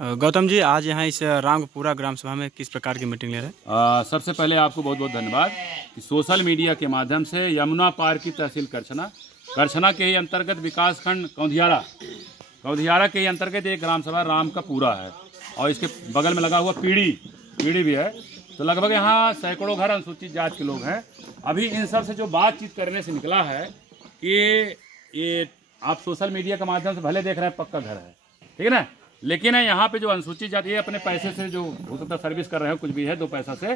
गौतम जी, आज यहाँ इस रामपुरा ग्राम सभा में किस प्रकार की मीटिंग ले रहे हैं? सबसे पहले आपको बहुत बहुत धन्यवाद कि सोशल मीडिया के माध्यम से यमुना पार की तहसील करछना के ही अंतर्गत विकासखंड कौंधियारा के ही अंतर्गत एक ग्राम सभा राम का पूरा है और इसके बगल में लगा हुआ पीढ़ी भी है। तो लगभग यहाँ सैकड़ों घर अनुसूचित जाति के लोग हैं। अभी इन सब से जो बातचीत करने से निकला है कि ये आप सोशल मीडिया के माध्यम से भले देख रहे हैं पक्का घर है, ठीक है ना, लेकिन यहाँ पे जो अनुसूचित जाति है अपने पैसे से जो हो सकता सर्विस कर रहे हो, कुछ भी है, 2 पैसा से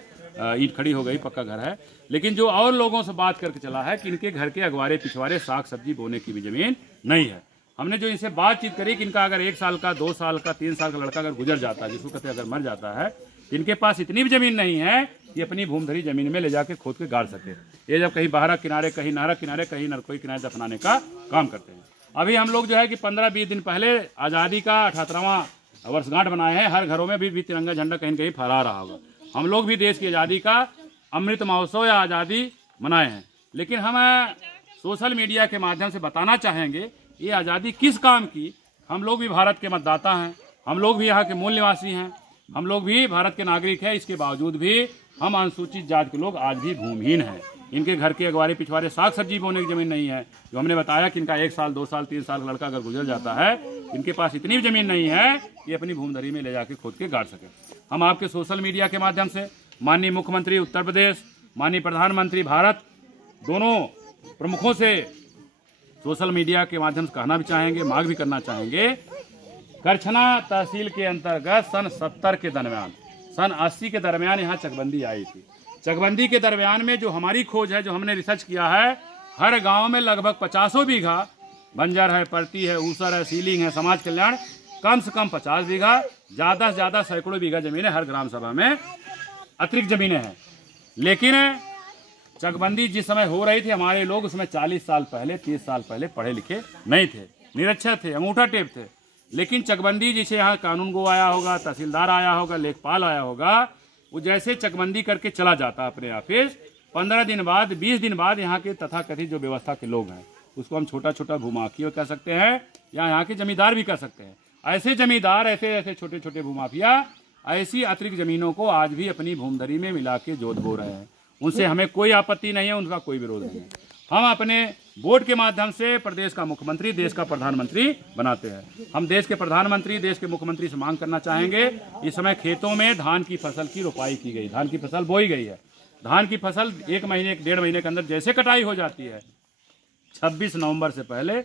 ईंट खड़ी हो गई, पक्का घर है। लेकिन जो और लोगों से बात करके चला है कि इनके घर के अगवारे पिछवाड़े साग सब्जी बोने की भी जमीन नहीं है। हमने जो इनसे बातचीत करी कि इनका अगर 1 साल का, 2 साल का, 3 साल का लड़का अगर गुजर जाता है, जिसको कहते हैं अगर मर जाता है, इनके पास इतनी भी जमीन नहीं है कि अपनी भूमधरी जमीन में ले जाके खोद के गाड़ सके। ये जब कहीं बहरा किनारे, कहीं नारा किनारे, कहीं नरकोई किनारे दफनाने का काम करते हैं। अभी हम लोग जो है कि 15-20 दिन पहले आज़ादी का 78वां वर्षगांठ बनाए हैं। हर घरों में भी तिरंगा झंडा कहीं न कहीं फहरा रहा होगा। हम लोग भी देश की आज़ादी का अमृत महोत्सव या आज़ादी मनाए हैं। लेकिन हम सोशल मीडिया के माध्यम से बताना चाहेंगे ये आज़ादी किस काम की। हम लोग भी भारत के मतदाता हैं, हम लोग भी यहाँ के मूल निवासी हैं, हम लोग भी भारत के नागरिक हैं। इसके बावजूद भी हम अनुसूचित जाति के लोग आज भी भूमिहीन हैं। इनके घर के अगवारे पिछवाड़े साग सब्जी बोने की जमीन नहीं है। जो हमने बताया कि इनका 1 साल, 2 साल, 3 साल का लड़का अगर गुजर जाता है, इनके पास इतनी भी जमीन नहीं है कि अपनी भूमधरी में ले जाके खोद के गाड़ सके। हम आपके सोशल मीडिया के माध्यम से माननीय मुख्यमंत्री उत्तर प्रदेश, माननीय प्रधानमंत्री भारत, दोनों प्रमुखों से सोशल मीडिया के माध्यम से कहना भी चाहेंगे, मांग भी करना चाहेंगे। करछना तहसील के अंतर्गत सन 70 के दरमियान, सन 80 के दरमियान यहाँ चकबंदी आई थी। चकबंदी के दरमियान में जो हमारी खोज है, जो हमने रिसर्च किया है, हर गांव में लगभग 50 बीघा बंजर है, परती है, ऊसर है, सीलिंग है, समाज कल्याण, कम से कम 50 बीघा, ज़्यादा से ज़्यादा सैकड़ों बीघा जमीनें हर ग्राम सभा में अतिरिक्त जमीनें हैं। लेकिन चकबंदी जिस समय हो रही थी, हमारे लोग उसमें 40 साल पहले, 30 साल पहले पढ़े लिखे नहीं थे, निरक्षर थे, अंगूठा टेप थे। लेकिन चकबंदी जिसे यहाँ कानून गो आया होगा, तहसीलदार आया होगा, लेखपाल आया होगा, वो जैसे चकबंदी करके चला जाता अपने ऑफिस, 15 दिन बाद, 20 दिन बाद यहाँ के तथाकथित जो व्यवस्था के लोग हैं, उसको हम छोटा छोटा भूमाफिया कह सकते हैं या यहाँ के जमींदार भी कह सकते हैं। ऐसे जमींदार, ऐसे छोटे छोटे भूमाफिया ऐसी अतिरिक्त जमीनों को आज भी अपनी भूमधरी में मिला के जोत बो रहे हैं। उनसे हमें कोई आपत्ति नहीं है, उनका कोई विरोध नहीं है। हम अपने वोट के माध्यम से प्रदेश का मुख्यमंत्री, देश का प्रधानमंत्री बनाते हैं। हम देश के प्रधानमंत्री, देश के मुख्यमंत्री से मांग करना चाहेंगे, इस समय खेतों में धान की फसल की रोपाई की गई, धान की फसल बोई गई है। धान की फसल 1 महीने, 1.5 महीने के अंदर जैसे कटाई हो जाती है, 26 नवंबर से पहले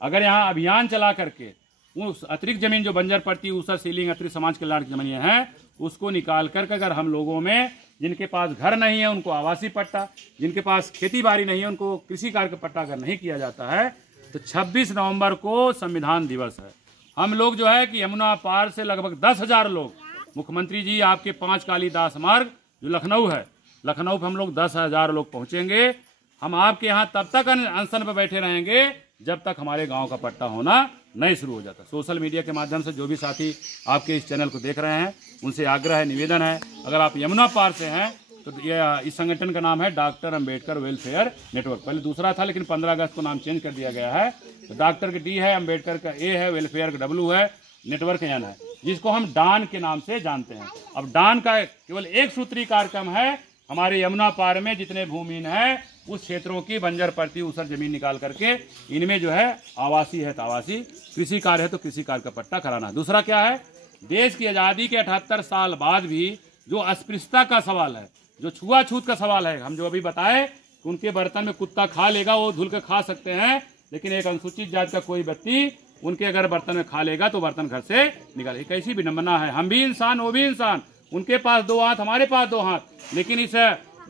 अगर यहाँ अभियान चला करके उस अतिरिक्त जमीन जो बंजर पड़ती, ऊसर, सीलिंग, अतिरिक्त समाज कल्याण की जमीनें हैं, उसको निकाल करके अगर हम लोगों में जिनके पास घर नहीं है उनको आवासीय पट्टा, जिनके पास खेती बाड़ी नहीं है उनको कृषि कार्य का पट्टा अगर नहीं किया जाता है, तो 26 नवंबर को संविधान दिवस है। हम लोग जो है कि यमुना पार से लगभग 10,000 लोग, मुख्यमंत्री जी आपके 5 कालीदास मार्ग जो लखनऊ है, लखनऊ पर हम लोग 10,000 लोग पहुंचेंगे। हम आपके यहाँ तब तक अनशन पर बैठे रहेंगे जब तक हमारे गाँव का पट्टा होना नहीं शुरू हो जाता। सोशल मीडिया के माध्यम से जो भी साथी आपके इस चैनल को देख रहे हैं, उनसे आग्रह है, निवेदन है, अगर आप यमुना पार से हैं तो इस संगठन का नाम है डॉक्टर अंबेडकर वेलफेयर नेटवर्क। पहले दूसरा था, लेकिन 15 अगस्त को नाम चेंज कर दिया गया है। तो डॉक्टर का डी है, अंबेडकर का ए है, वेलफेयर का W है, नेटवर्क एन है, जिसको हम डान के नाम से जानते हैं। अब डान का केवल एक सूत्री कार्यक्रम है, हमारे यमुना पार में जितने भूमिहीन हैं उस क्षेत्रों की बंजर पड़ती ऊसर जमीन निकाल करके इनमें जो है आवासीय है तो आवासीय, कृषि कार्य है तो कृषि कार्य का पट्टा कराना। दूसरा क्या है, देश की आज़ादी के 78 साल बाद भी जो अस्पृश्यता का सवाल है, जो छुआछूत का सवाल है, हम जो अभी बताए कि उनके बर्तन में कुत्ता खा लेगा, वो धुल के खा सकते हैं, लेकिन एक अनुसूचित जाति का कोई व्यक्ति उनके अगर बर्तन में खा लेगा तो बर्तन घर से निकाले। कैसी विडंबना है। हम भी इंसान, वो भी इंसान, उनके पास 2 हाथ, हमारे पास 2 हाथ। लेकिन इस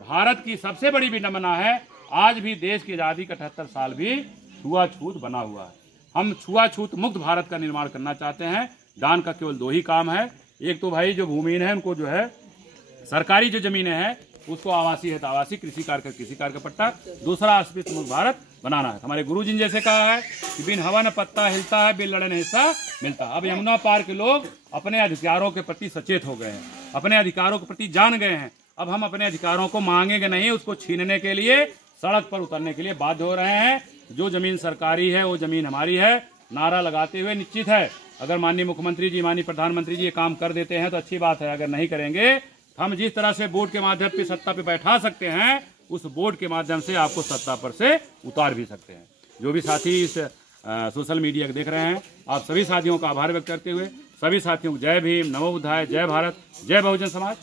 भारत की सबसे बड़ी विडंबना है, आज भी देश की आज़ादी का 78 साल भी छुआछूत बना हुआ है। हम छुआछूत मुक्त भारत का निर्माण करना चाहते हैं। दान का केवल 2 ही काम है, एक तो भाई जो भूमिहीन है उनको जो है सरकारी जो जमीनें हैं उसको आवासीय है तो आवासीय, कृषि कार्य का कृषि कार्य का पट्टा, दूसरा अस्पृश्य मुक्त भारत बनाना है। हमारे गुरुजी ने जैसे कहा है कि बिन हवा न पत्ता हिलता है, बिन लड़े न हिस्सा मिलता। अब यमुना पार के लोग अपने अधिकारों के प्रति सचेत हो गए हैं, अपने अधिकारों के प्रति जान गए हैं। अब हम अपने अधिकारों को मांगेंगे नहीं, उसको छीनने के लिए सड़क पर उतरने के लिए बाध्य हो रहे हैं। जो जमीन सरकारी है वो जमीन हमारी है, नारा लगाते हुए निश्चित है अगर माननीय मुख्यमंत्री जी, माननीय प्रधानमंत्री जी ये काम कर देते हैं तो अच्छी बात है। अगर नहीं करेंगे तो हम जिस तरह से वोट के माध्यम से सत्ता पे बैठा सकते हैं, उस वोट के माध्यम से आपको सत्ता पर से उतार भी सकते हैं। जो भी साथी इस सोशल मीडिया को देख रहे हैं, आप सभी साथियों का आभार व्यक्त करते हुए सभी साथियों को जय भीम, नमो बुद्धाय, जय भारत, जय बहुजन समाज।